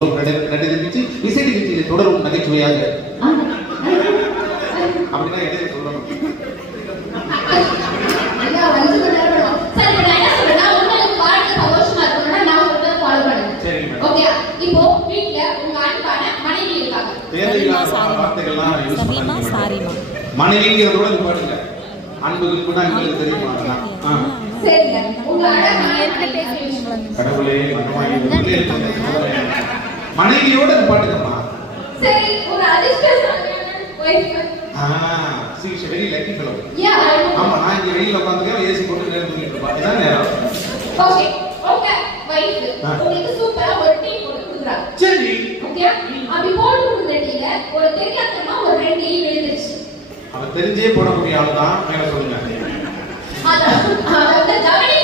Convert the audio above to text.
நடிச்சு இசை நிகழ்ச்சியில் தொடரும் நகைச்சுவையாக அப்படின்னா எதை சொல்லணும்? மனைவிங்கிறதோட இது பாடுங்க. அன்புக்கு கூட எங்களுக்கு தெரியுமா? கடவுளே மனைவியோட பாட்டுக்கம்மா. சரி, ஒரு அதிர்ஷ்டசாலியான wife. she is very lucky fellow. Yeah, I know. ஆமா, நான் இங்க வெளியில உட்கார்ந்திருக்கேன், ஏசி போட்டு நேரா தூங்கிட்டு இருப்பேன். இதான் நேரம். Okay wife. உங்களுக்கு சூப்பரா ஒரு டீ போட்டு குடுக்குறா. சரி. ஓகே. அப்படி போட்டு குடுக்குற டீல ஒரு தெரியாதமா ஒரு ரெண்டு டீ விழுந்துச்சு. அவ தெரிஞ்சே போடக்கூடிய ஆளு தான். மேல சொல்லுங்க. அத ஜவனி